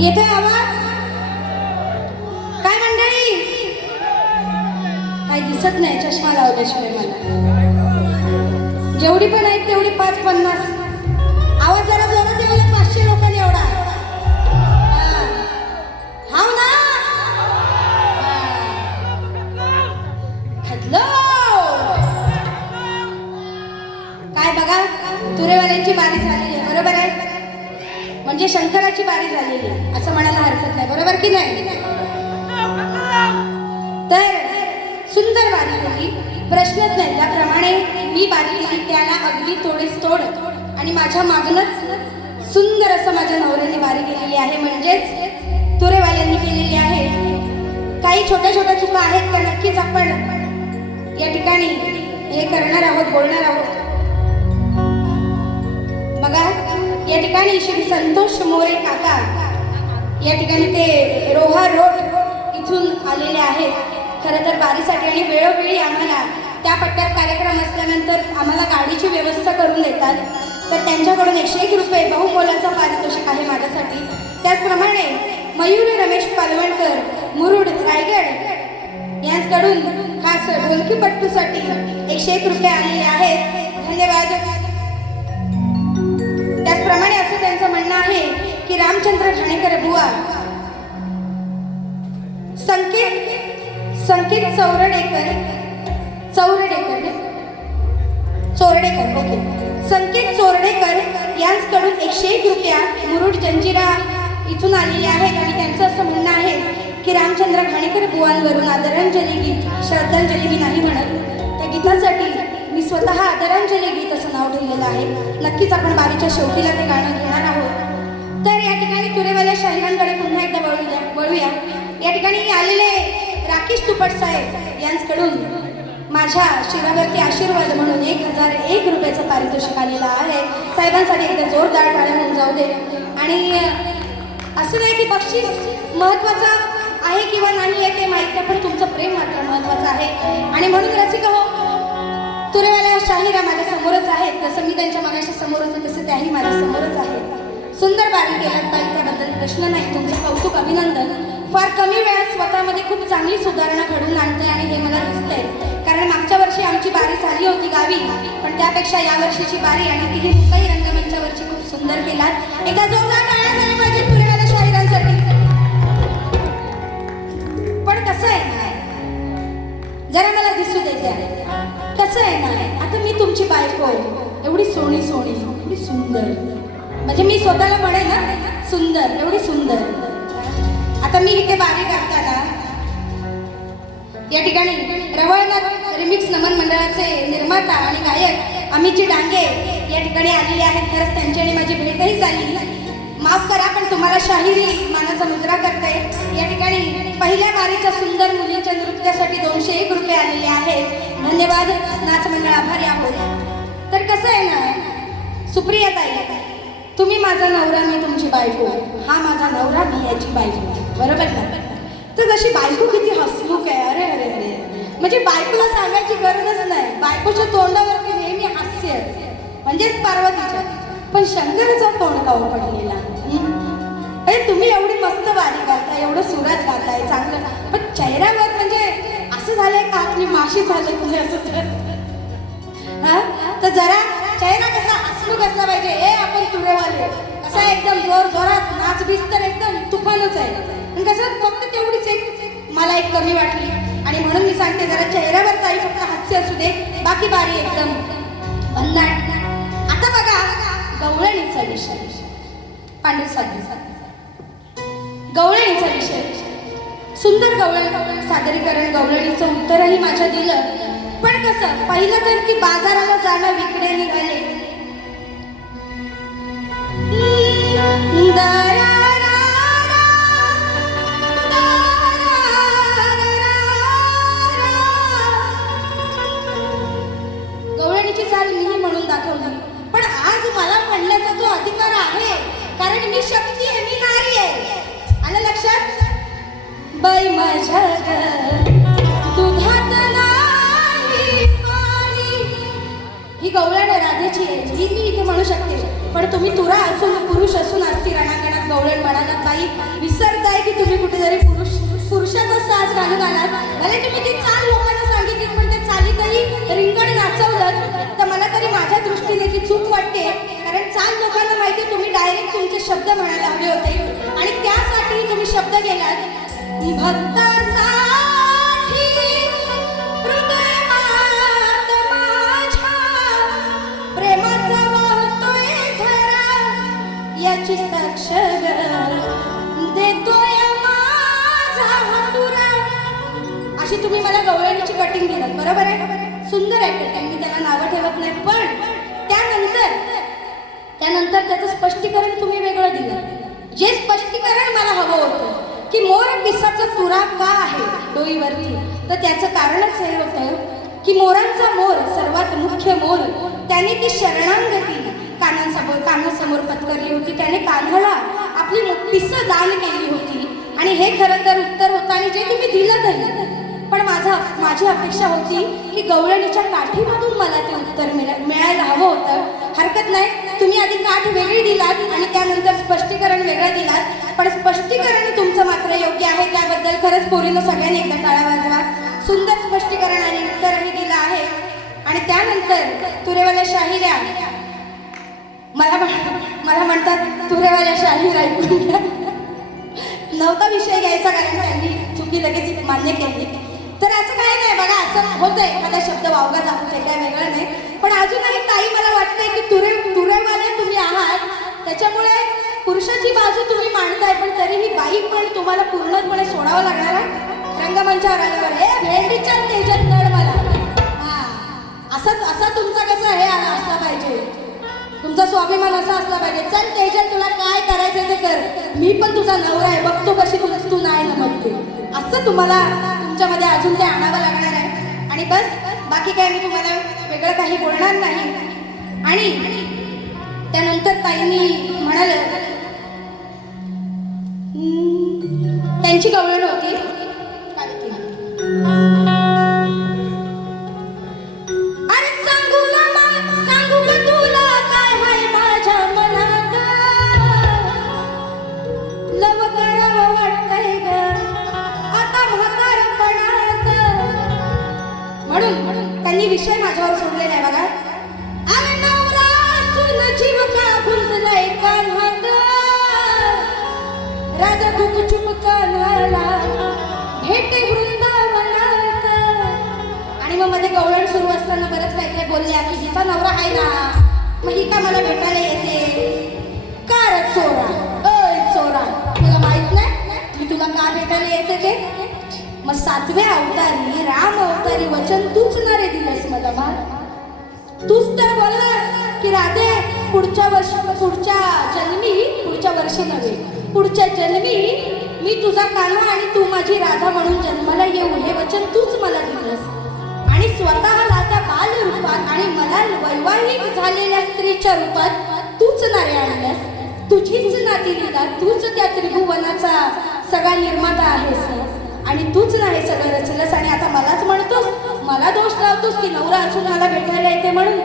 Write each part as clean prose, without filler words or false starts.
येतोय आवाज? काय मंडळी? काही दिसत नाही चष्मा लावल्याशिवाय मला. जेवढी पण आहेत तेवढी 5-50. आवाज जरा जोरात येऊया 500 लोकांनी एवढा. हाव ना? हॅलो. काय बघा, तुरेवाल्यांची बारी झालेली आहे, बरोबर आहे? म्हणजे शंकराची बारी झालेली असं म्हणायला हरकत नाही, बरोबर की नाही? तर सुंदर बारी केली, प्रश्नच नाही. त्याप्रमाणे मी बारी केली, त्याला अगदी तोडीस तोड आणि माझ्या मागूनच सुंदर असं माझ्या नवऱ्याने बारी केलेली आहे, म्हणजेच तुरेवाल्यांनी केलेली आहे. काही छोट्या छोट्या चुका आहेत त्या नक्कीच आपण या ठिकाणी हे करणार आहोत, बोलणार आहोत. बघा, या ठिकाणी श्री संतोष मोरे काका या ठिकाणी ते रोहा रोड इथून आलेले आहेत खरं तर बारीसाठी. आणि वेळोवेळी आम्हाला त्या पट्ट्यात कार्यक्रम असल्यानंतर आम्हाला गाडीची व्यवस्था करून देतात. तर त्यांच्याकडून 101 रुपये बहुमोलाचा पारितोषिक आहे माझ्यासाठी. त्याचप्रमाणे मयूर रमेश पालवणकर मुरुड रायगड यांच्याकडून खास ढोलकीपट्टूसाठी 101 रुपये आलेले आहेत. धन्यवाद. त्याचप्रमाणे असं त्यांचं म्हणणं आहे की रामचंद्र ठाणेकर बुवा संकेत चोरडेकर ओके, संकेत चोरडेकर यांच्याकडून 101 रुपया मुरुड जंजिरा इथून आलेले आहेत. आणि त्यांचं असं म्हणणं आहे की रामचंद्र ठाणेकर बुवांवरून आदरांजली गीत, श्रद्धांजली मी नाही म्हणत, त्या गीतासाठी मी स्वतः आदरांजली गीत असं नाव ठेवलेलं आहे. नक्कीच आपण बारीच्या शेवटीला ते गाणं घेणार आहोत. तर या ठिकाणी तुरेवाल्या शाहिरांकडे पुन्हा एकदा वळूया. या ठिकाणी आलेले राकेश तुपट साहेब यांच्याकडून माझ्या शिरावरती आशीर्वाद म्हणून 1001 रुपयाचं पारितोषिक आलेलं आहे. साहेबांसाठी एकदा जोरदार टाळ्या होऊन जाऊ दे. आणि असं नाही की बक्षीस महत्त्वाचं आहे किंवा नाही आहे ते माहीत नाही, पण तुमचं प्रेम मात्र महत्त्वाचं आहे. आणि म्हणून रसिक हो, तुरेवाल्या शाहिरा माझ्या समोरच आहेत. जसं मी त्यांच्या मगाशी समोर होतो तसं त्याही माझ्या समोरच आहेत. सुंदर बारी केलात ताई, त्याबद्दल प्रश्न नाही. तुमचं कौतुक, अभिनंदन. फार कमी वेळात स्वतःमध्ये खूप चांगली सुधारणा घडवून आणते आणि हे मला दिसतंय. कारण मागच्या वर्षी आमची बारी झाली होती गावी, पण त्यापेक्षा या वर्षीची बारी आणि ती मुंबई रंगमंचावरची खूप सुंदर केलात. एकदा जोरदार टाळ्या झाल्या पाहिजे तुरेवाल्या शाहिरांसाठी. पण कसं आहे, जरा मला दिसू देते. कसं आहे ना, आता मी तुमची बायको एवढी सोनी एवढी सुंदर, म्हणजे मी स्वतःला म्हणेन ना सुंदर, एवढी सुंदर. आता मी इथे बारी करताना या ठिकाणी रवळनाथ रिमिक्स नमन मंडळाचे निर्माता आणि गायक अमितजी डांगे या ठिकाणी आलेले आहेत. खरंच त्यांची आणि माझी भेटही झाली. माफ करा, पण तुम्हाला शाहिरी मानाचा मुजरा करते. या ठिकाणी पहिल्या बारीच्या सुंदर मुलींच्या नृत्यासाठी 201 रुपये आलेले आहेत. धन्यवाद. नाच मंडळ आभारी आहोत. तर कसं आहे ना सुप्रिया ताई, तुम्ही माझा नवरा, मी तुमची बायको. हा माझा नवरा, मी याची बायको, बरोबर ना? तर जशी बायको किती हसमुख आहे. अरे अरे अरे, म्हणजे बायकोला सांगायची गरजच नाही. बायकोच्या तोंडावरती नेहमी हास्य, म्हणजेच पार्वतीच्या. पण शंकराचा तोंड का पडलेला. अरे तुम्ही एवढी मस्त बारी गाताय, एवढं सुरात गाताय चांगलं, पण चेहऱ्यावर म्हणजे असं झालंय का आपली माशी झाली तुम्ही असं तर. हा, तर जरा चेहरा कसा हसमुख असला पाहिजे. आपण तुरेवाले कसा एकदम जोर जोरात नाच बीस तर एकदम तुफानच आहे. पण कसं फक्त तेवढीच एक मला एक कमी वाटली. आणि म्हणून मी सांगते, जरा चेहऱ्यावर ताई फक्त हास्य असू दे, बाकी बारी एकदम भन्नाट. आता बघा गवळणीचा विषय, पांढरी साधी गवळणीचा विषय. सुंदर गवळण सादरीकरण, गवळणीचं उत्तरही माझ्या दिलं. पण कसं, पहिलं तर की बाजाराला जाणं विकणे निघाले. बाई माझ्या दुधात नाही पाणी. ही गवळण राधेची आहे, ही मी इथे म्हणू शकते. पण तुम्ही तुरा असून पुरुष असून असती रणांगणात गवळण म्हणालात बाई, विसरताय की तुम्ही कुठेतरी पुरुषाचा साज घालून आलात. भले तुम्ही ती चाल लोकांना सांगितली, पण त्या चालीतही रिंगण नाचवलं तर मला तरी माझ्या दृष्टीने ती चूक वाटते. कारण चाल लोकांना माहिती, तुम्ही डायरेक्ट तुमचे शब्द म्हणायला हवे होते आणि त्यासाठी तुम्ही शब्द गेलात. भक्तासाठी हृदयात माझ्या प्रेमाचा वाहतोय झरा, याची साक्ष देतोय माझा हातुरा. अशी तुम्ही मला गवळणीची कटिंग दिलं, बरोबर आहे, सुंदर आहे कटिंग, मी त्याला नावं ठेवत नाही. पण त्यानंतर त्याचं स्पष्टीकरण तुम्ही वेगळं दिलं. जे स्पष्टीकरण मला हवं होतं की मोर पिसाचा तुरा का आहे डोईवरती, तर त्याचं कारणच हे होतं की मोरांचा मोर, सर्वात मुख्य मोर, त्याने ती शरणांगती कानासमोर पत्करली होती. त्याने कान्हाला आपली पिसं दान केली होती आणि हे खरं तर उत्तर होतं आणि जे तुम्ही दिलं तरी. पण माझी अपेक्षा होती की गवळणीच्या काठीमधून मला ते उत्तर मिळायला हवं होतं. हरकत नाही, तुम्ही आधी काठ वेगळी दिलात आणि त्यानंतर स्पष्टीकरण वेगळं दिलात. पण स्पष्टीकरण तुमचं मात्र योग्य आहे, त्याबद्दल खरंच पोरीनं सगळ्यांनी एकदा टाळा वाजवा. सुंदर स्पष्टीकरण आणि उत्तरही दिलं आहे. आणि त्यानंतर तुरेवाल्या शाहिऱ्या मला म्हणतात, तुरेवाल्या शाहीर ऐकून घ्या. नव्हता विषय घ्यायचा कारण त्यांनी चुकी लगेच मान्य केली. तर असं काही नाही बघा, असं होतंय, एखादा शब्द वावगा जातो, ते काय वेगळं नाही. पण अजूनही ताई मला वाटतंय की तुरेवाले तुम्ही आहात, त्याच्यामुळे पुरुषाची बाजू तुम्ही मांडताय, पण तरीही बाई पण तुम्हाला पूर्णपणे सोडावं लागणार आहे रंगमंचावर आल्यावर. हे भेंडीच्या तेजात नळ मला, असा तुमचा कसं हे असला पाहिजे, तुमचा स्वाभिमान असा असला पाहिजे. चल तेजात, तुला काय करायचं ते कर, मी पण तुझा नवरा आहे, बघतो कशी तू नाही नमतते. असं तुम्हाला तुमच्यामध्ये अजून ते आणावं लागणार आहे. आणि बस, बाकी काय मी तुम्हाला वेगळं काही बोलणार नाही. आणि त्यानंतर ताईंनी म्हणाले, त्यांची गवळण होती, अरे सांगू का तुला काय हाय माझ्या मनात, लव करावं वाटतंय ग आता म्हातारपणात. म्हणून त्यांनी विषय माझ्यावर सोडले नाही बघा. अरे नवरा असून जीव का गुंतलाय कान्हात, राधा गुपचूप कान्हाला भेटे वृंदावनात. आणि मग मध्ये गवळण सुरू असताना बरंच काही काही बोलल्या की हिचा नवरा आहे ना, मग ही का मला भेटायला येते, कार चोरा, अय चोरा, तुला माहित नाही मी तुला का भेटायला येते ते. मग 7व्या अवतारी राम अवतारी वचन तूच ना रे दिलंस मला बाळ. तूच तर बोललास की राधे पुढच्या जन्मी मी तुझा कान्हा आणि तू माझी राधा म्हणून जन्माला येऊ, हे वचन तूच मला दिलंस. आणि स्वतःला त्या बाल रूपात आणि मला वैवाहिक झालेल्या स्त्रीच्या रूपात तूच नारे आणल्यास. तुझीच नाती लीला, तूच त्या त्रिभुवनाचा सगळा निर्माता आहेस आणि तूच नाही सगळं रचलंस. आणि आता मलाच म्हणतोस, मला दोष लावतोस की नवरा असून मला भेटायला येते म्हणून.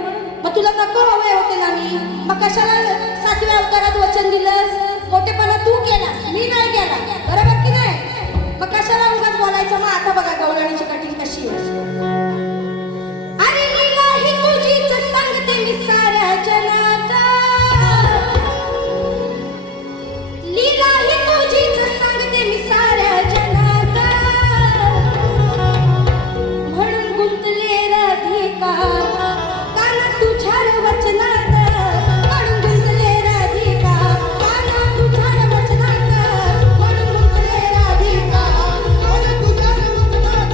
मग तुला नको हवे होते ना मी, मग कशाला 7व्या अवतारात वचन दिलंस. मोठेपणा तू केलास, मी नाही केला, बरोबर की नाही. मग कशाला उगाच बोलायचं. मग आता बघा गवळणीची कठीण कशी आहे. अरे लीला ही तुझीच सांगते मी साऱ्या जनात, लीला ही तुझीच सांगते मी साऱ्या जनात. म्हणून गुंतले राधिका काना तुझ्या वचनात, म्हणून गुंतले राधिका काना तुझ्या वचनात, म्हणून गुंतले राधिका काना तुझ्या वचनात.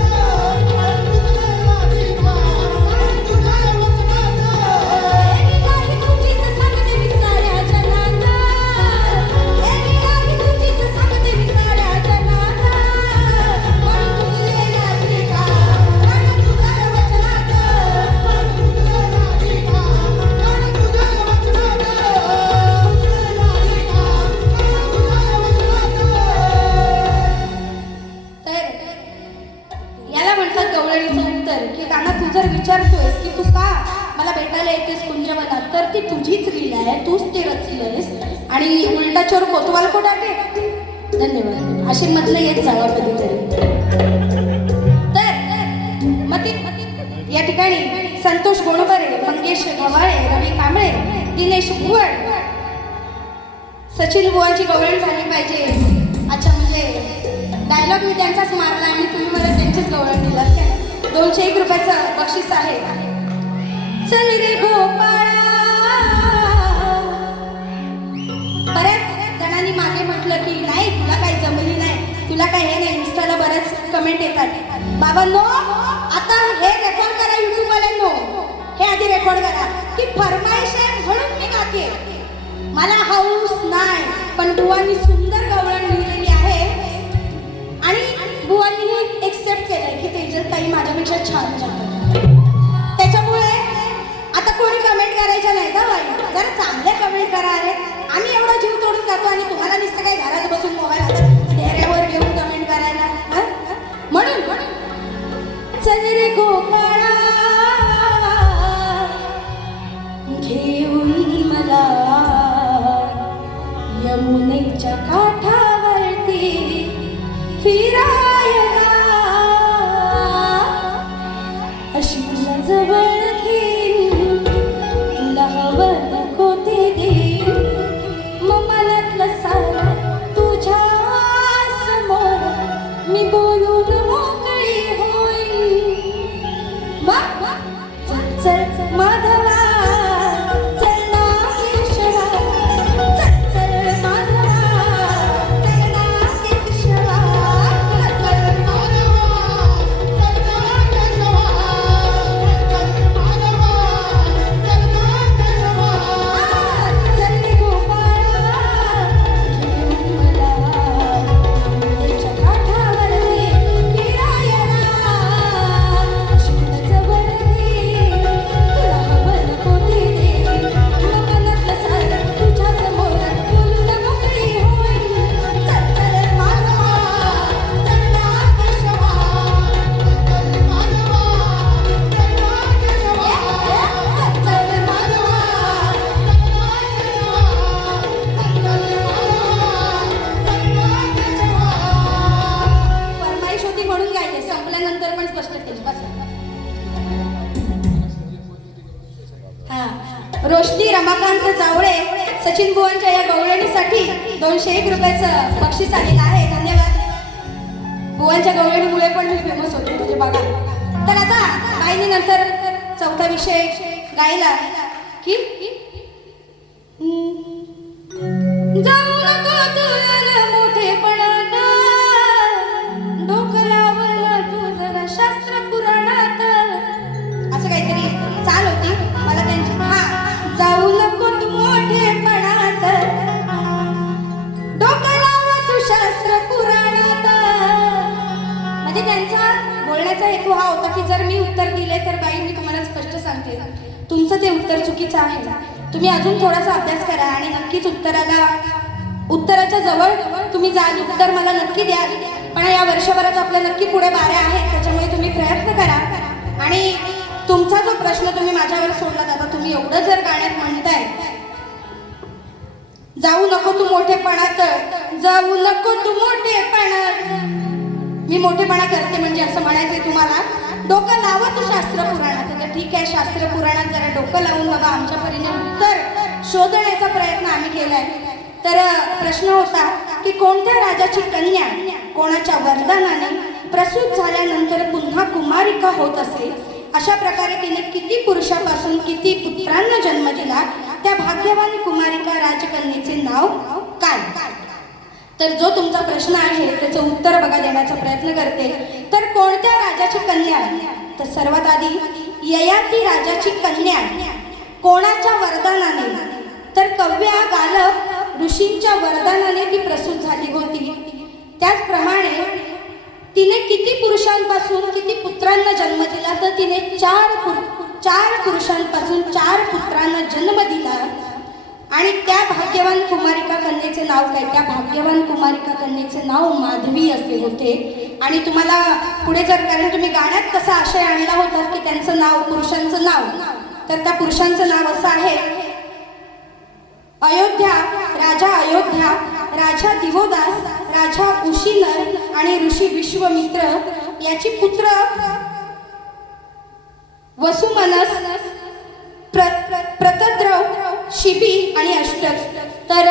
आणि उलटा चोर कोतवाल को डाके. धन्यवाद. अशी मधलं येत जावा कधीतरी. तर मग या ठिकाणी संतोष गोणबरे, मंगेश गव्हाळे, रवी कांबळे, दिनेश भुवड, सचिन बुवांची गवळण झाली पाहिजे. अच्छा, म्हणजे डायलॉग मी त्यांचाच मारला आणि तुम्ही मला त्यांचीच गवळण दिलात काय. 201 रुपयाचं बक्षीस आहे. चल रे गोपाळा. बऱ्याच जणांनी मागे म्हटलं की नाही तुला काही जमली नाही, तुला काही हे नाही. इंस्टाला बऱ्याच कमेंट येतात. बाबांनो, आता हे रेकॉर्ड करा, युट्यूब वाल्यांनो हे आधी रेकॉर्ड करा की फरमाईश आहे म्हणून मी गाते. मला हाऊस नाही, पण बुवांनी सुंदर गवळण लिहिलेली आहे आणि बुवांनी एक्सेप्ट केलंय की तेजल ताई माझ्यापेक्षा छान गातात. त्याच्यामुळे आता कोणी कमेंट करायच्या नाही का बाई, जरा चांगले कमेंट करा. अरे आम्ही एवढा जीव तोडून जातो आणि तुम्हाला नुसतं काही घरात बसून मोबाईल हातात ढेऱ्यावर घेऊन कमेंट करायला. म्हणून चल रे गोपाळा घेऊन मला यमुनेच्या काठावरती फिरायला. अशी तुला जवळ घेईन, तुला हवं नको ते देईन. मग मनातलं सारं तुझ्या समोर मी बोलून मोकळी होईन. मग चल चल माधवा, रोशनी रमाकांत जावळे, सचिन बुवांच्या या गवळणीसाठी 201 रुपयाचं बक्षीस आलेलं आहे. धन्यवाद. बुवांच्या गवळणीमुळे पण मी फेमस होते म्हणजे बघा. तर आता गायनी नंतर चौथा विषय गायला की जाऊ नको तुला मोठेपणात, डोकं लावलं तू जरा शास्त्र पुराणात. असं काहीतरी चाल होती मला त्यांची. जाऊ नको तू मोठेपणात, डोकं लाव तू शास्त्र पुराणात. म्हणजे त्यांचा बोलण्याचा हेतू हा होता की जर मी उत्तर दिले तर बाई मी तुम्हाला स्पष्ट सांगते तुमचं ते उत्तर चुकीचं आहे. तुम्ही अजून थोडासा अभ्यास करा आणि नक्कीच उत्तराच्या जवळ तुम्ही जाल. उत्तर मला नक्की द्याल. पण या वर्षभरात आपल्या नक्की पुढे बाऱ्या आहेत, त्याच्यामुळे तुम्ही प्रयत्न करा. आणि तुमचा जो प्रश्न तुम्ही माझ्यावर सोडला आता तुम्ही एवढं जर गाण्यात म्हणताय जाऊ नको तू मोठेपणात, जाऊ नको तू मोठेपणात. मी मोठेपणा करते म्हणजे असं म्हणायचंय तुम्हाला. डोकं लावा तू शास्त्र पुराणात. तर ठीक आहे, शास्त्र पुराणात जरा डोकं लावून बघा. आमच्या परीने उत्तर शोधण्याचा प्रयत्न आम्ही केलाय. तर प्रश्न होता की कोणत्या राजाची कन्या कोणाच्या वरदानाने प्रसूत झाल्यानंतर पुन्हा कुमारिका होत असे, अशा प्रकारे तिने किती पुरुषापासून किती पुत्रांना जन्म दिला, त्या भाग्यवान कुमारिका राजकन्येचे नाव काय. तर जो तुमचा प्रश्न आहे त्याचं उत्तर बघा देण्याचा प्रयत्न करते. तर कोणत्या राजाची कन्या, तर सर्वात आधी ययाती राजाची कन्या कोणाच्या वरदानाने, तर कव्या गालप ऋषींच्या वरदानाने ती प्रसूत झाली होती. त्याचप्रमाणे तिने किती पुरुषांपासून किती पुत्रांना जन्म दिला, तर तिने चार पुरुषांपासून 4 पुत्रांना जन्म दिला. आणि त्या भाग्यवान कुमारिका कन्येचे नाव काय, त्या भाग्यवान कुमारिका कन्येचे नाव माधवी असे होते. आणि तुम्हाला पुढे जर, कारण तुम्ही गाण्यात कसा आशय आणला होता की त्यांचं नाव, पुरुषांचं नाव, तर त्या पुरुषांचं नाव असं आहे, अयोध्या राजा राजा दिवोदास, राजा उशिनर आणि ऋषी विश्वामित्र याची पुत्र वसुमनस, प्रतद्रव, शिबी आणि अष्टक. तर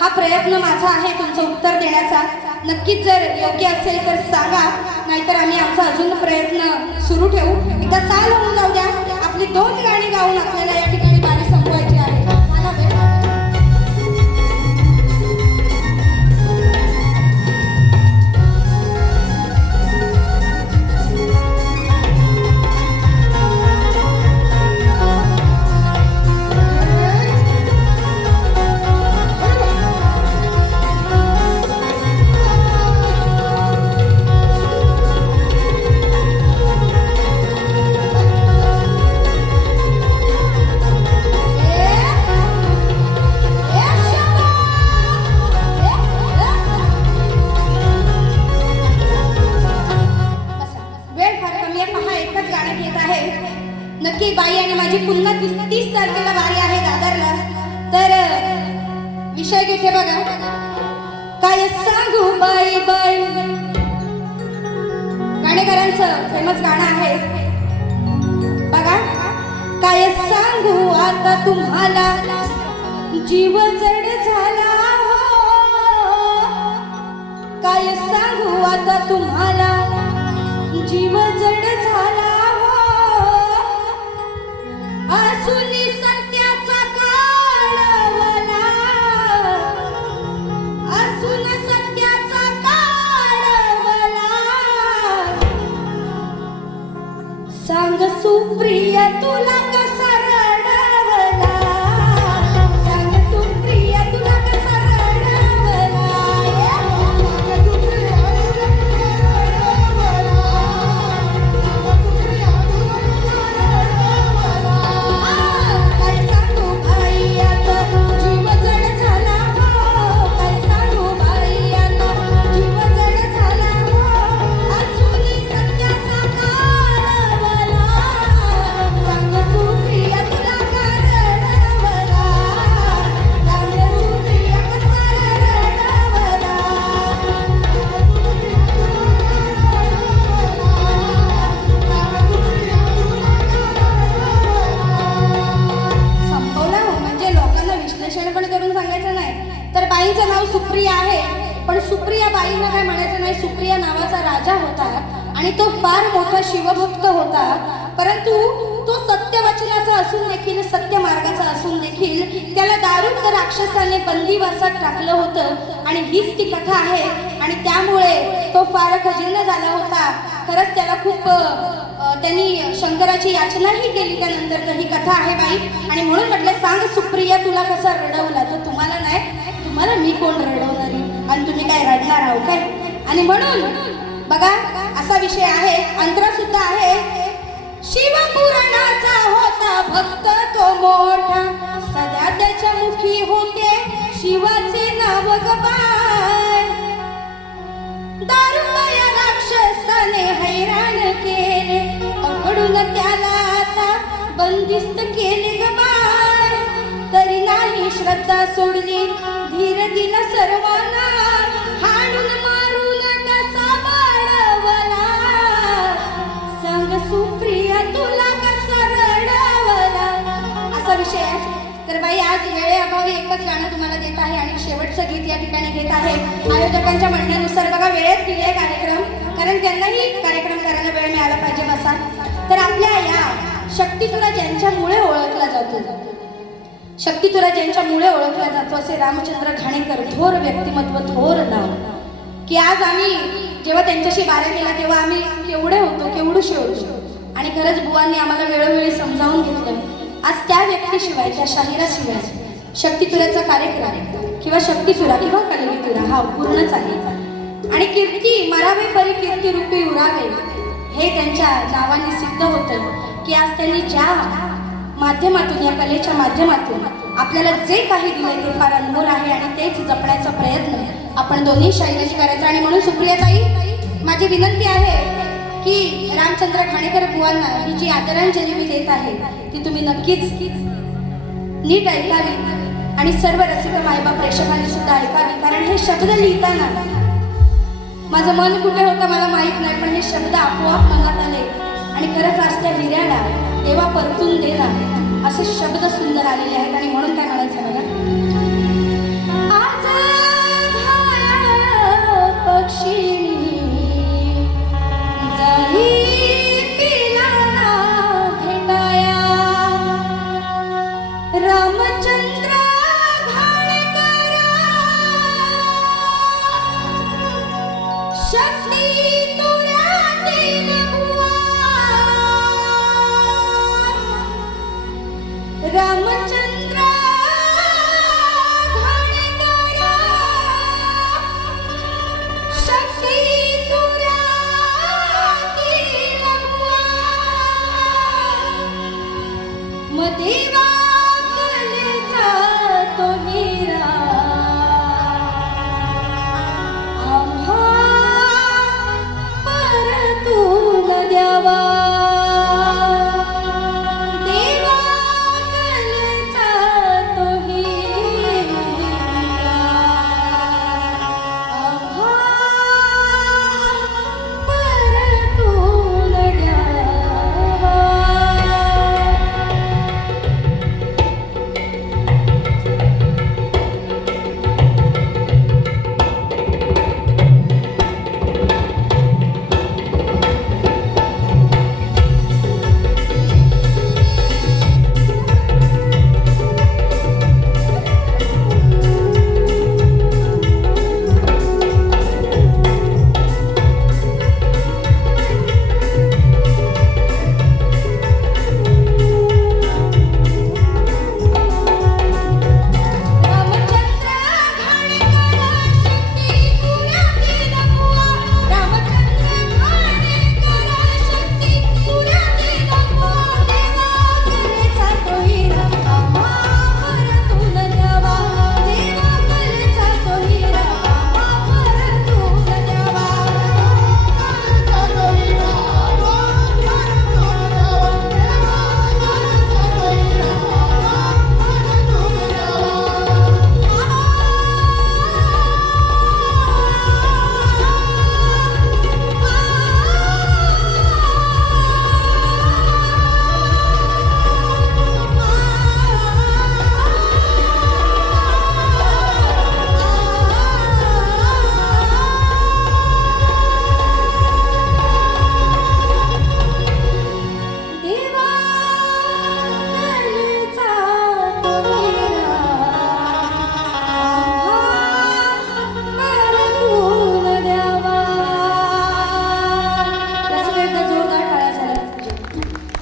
हा प्रयत्न माझा आहे तुमचं उत्तर देण्याचा. नक्कीच जर योग्य असेल तर सांगा, नाहीतर आम्ही आमचा अजून प्रयत्न सुरू ठेवू. एकदा चाल होऊन जाऊ द्या. आपली 2 गाणी गाऊन आपल्याला या ठिकाणी गाणी संपवायची आहे. झाला वेळ. नक्की बाई आणि माझी पुन्हा 30 तारखेला वारी आहे दादरला. तर विषय घेते बघा. काय सांगू बाई बाई, गाणेकरांचं फेमस गाणं आहे बघा. काय सांगू आता तुम्हाला, जीव जड झाला हो. काय सांगू आता तुम्हाला, जीव जड झाला. आसुनी सत्याचा काढवला, आसून सत्याचा काढवला. सांग सुप्रिया तुला कसा रडवला, सांग सुप्रिया तुला कसा रडवला. बाईंचं नाव सुप्रिया आहे, पण सुप्रिया बाईंना काय म्हणायचं नाही. सुप्रिया नावाचा राजा होता आणि तो फार मोठा शिवभक्त होता. परंतु तो सत्यवचनाचा असून देखील, सत्य मार्गाचा असून देखील त्याला दारुक राक्षसाने बंदिवासात टाकलं होतं. आणि हीच ती कथा आहे. आणि त्यामुळे तो फार खजिन्न झाला होता. खरंच त्याला खूप त्यांनी शंकराची याचनाही केली त्यानंतर. तर ही कथा आहे बाई. आणि म्हणून म्हटलं सांग सुप्रिया तुला कसा रडवला. तर तुम्हाला नाही, तुम्हाला मी कोण रडवणारी, आणि तुम्ही काय रडणार आहो काय. आणि म्हणून बघा असा विषय आहे. अंतरा सुद्धा आहे. शिवपुराणाचा होता भक्त तो मोठा, सदा त्याच्या मुखी होते शिवाचे नाव गबाय. दारुमय राक्षसाने हैराण केले, पकडून त्याला आता बंदिस्त केले गबाय. तरी नाही श्रद्धा सोडली, धीर दिला सर्वांना, हाणून मारून कसा वाढवला. सांग सुप्रिया तुला कसा रडवला. असा विषय आहे. तर बाई आज वेळेअभावी एकच गाणं तुम्हाला देत आहे आणि शेवटचं गीत या ठिकाणी घेत आहे. आयोजकांच्या म्हणण्यानुसार बघा वेळेत दिले कार्यक्रम, कारण त्यांनाही कार्यक्रम करायला वेळ मिळाला पाहिजे बसा. तर आपल्या या शक्तितुरा ज्यांच्यामुळे ओळखला जातो, शक्तितुरा ज्यांच्यामुळे ओळखला जातो असे रामचंद्र घाणेकर, थोर व्यक्तिमत्व, थोर नाव. की आज आम्ही जेव्हा त्यांच्याशी बारावीला तेव्हा आम्ही केवढे होतो, केवढूशे होतो. आणि खरंच बुवांनी आम्हाला वेळोवेळी समजावून घेतलं. आज त्या व्यक्तीशिवाय, त्या शाहिराशिवाय शक्तितुऱ्याचा कार्यक्रम किंवा शक्तितुरा किंवा कलिगीतुरा हा पूर्णच आहे. आणि कीर्ती मरावे परी कीर्ती रूपी उरावे हे त्यांच्या नावाने सिद्ध होतं. की आज त्यांनी ज्या माध्यमातून, या कलेच्या माध्यमातून आपल्याला जे काही दिलंय ते फार अनमोल आहे. आणि तेच जपण्याचा प्रयत्न आपण दोन्ही शाहिराशी करायचा. आणि म्हणून सुप्रियाताई माझी विनंती आहे की रामचंद्र घाणेकर बुवांना ही जी आदरांजली मी देत आहे ती तुम्ही नक्कीच नीट ऐकावी आणि सर्व रसिक मायबाप प्रेक्षकांनी सुद्धा ऐकावी. कारण हे हे शब्द लिहिताना माझं मन कुठे होतं मला माहित नाही, पण हे शब्द आपोआप मनात आले आणि खरंच आज त्या हिऱ्याला देवा परतून देला असे शब्द सुंदर आलेले आहेत. आणि म्हणून काय म्हणायचं बघा, आज धाया पक्षिणी जाई पिलाना भेटाया, रामचंद्र घाणेकर शक्ती तुरातील बुवा, रामचंद्र घाणेकर शक्ती तुरातील बुवा, मग देवा कलेचा तो हिरा आम्हा परतून द्यावा, देवा कलेचा तो हिरा आम्हा परतून द्यावा.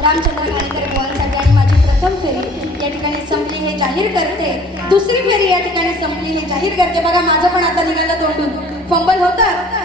रामचंद्र घाणेकर बुवांसाठी आणि माझी प्रथम फेरी या ठिकाणी संपली हे जाहीर करते. दुसरी फेरी या ठिकाणी संपली हे जाहीर करते. बघा माझं पण आता निघालं तोंडून, फंबल होतं